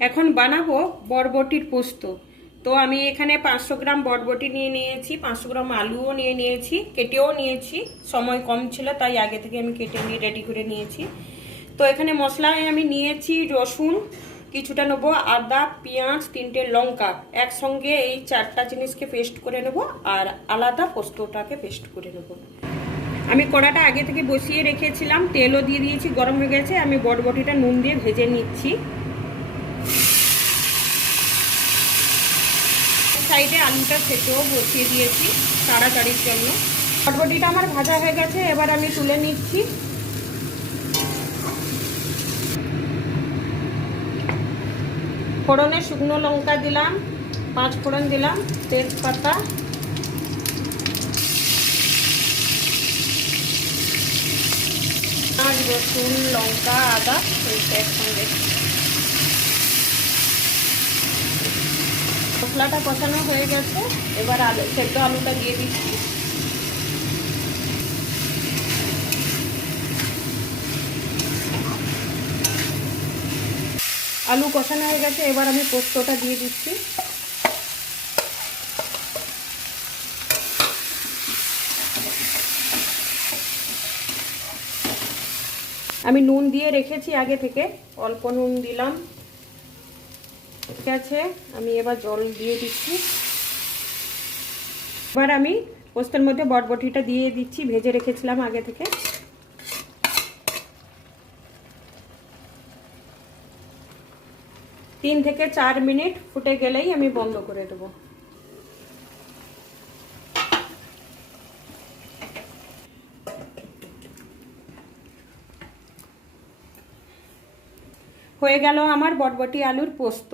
এখন বানাবো বরবটির পোস্ত। তো আমি এখানে 500 গ্রাম বরবটি নিয়ে নিয়েছি, 500 গ্রাম আলুও নিয়ে নিয়েছি, কেটেও নিয়েছি। সময় কম ছিল তাই আগে থেকে আমি কেটে নিয়ে রেডি করে নিয়েছি। তো এখানে মশলায় আমি নিয়েছি রসুন কিছুটা নেবো, আদা, পেঁয়াজ, 3টে লঙ্কা, একসঙ্গে এই 4টা জিনিসকে পেস্ট করে নেবো, আর আলাদা পোস্তটাকে পেস্ট করে নেবো। আমি কড়াটা আগে থেকে বসিয়ে রেখেছিলাম, তেলও দিয়ে দিয়েছি, গরম হয়ে গেছে। আমি বরবটিটা নুন দিয়ে ভেজে নিচ্ছি। সাইডে আলুটা সেটাও বসিয়ে দিয়েছি তাড়াতাড়ির জন্য। বরবটিটা আমার ভাজা হয়ে গেছে, এবার আমি তুলে নিচ্ছি। ফোড়নে শুকনো লঙ্কা দিলাম, 5 ফোড়ন দিলাম, তেজপাতা, আর রসুন, লঙ্কা, আদা একসঙ্গে। মশলাটা কষানো হয়ে গেছে, এবার সেদ্ধ আলুটা দিয়ে দিচ্ছি। আলু কষানো হয়ে গেছে, এবার আমি পোস্তটা দিয়ে দিচ্ছি। আমি নুন দিয়ে রেখেছি আগে থেকে, অল্প নুন দিলাম। ঠিক আছে, আমি এবার জল দিয়ে দিচ্ছি। এবার আমি পোস্তের মধ্যে বরবটিটা দিয়ে দিচ্ছি, ভেজে রেখেছিলাম আগে থেকে। তিন থেকে 4 মিনিট ফুটে গেলেই আমি বন্ধ করে দেবো। হয়ে গেল আমার বরবটি আলুর পোস্ত।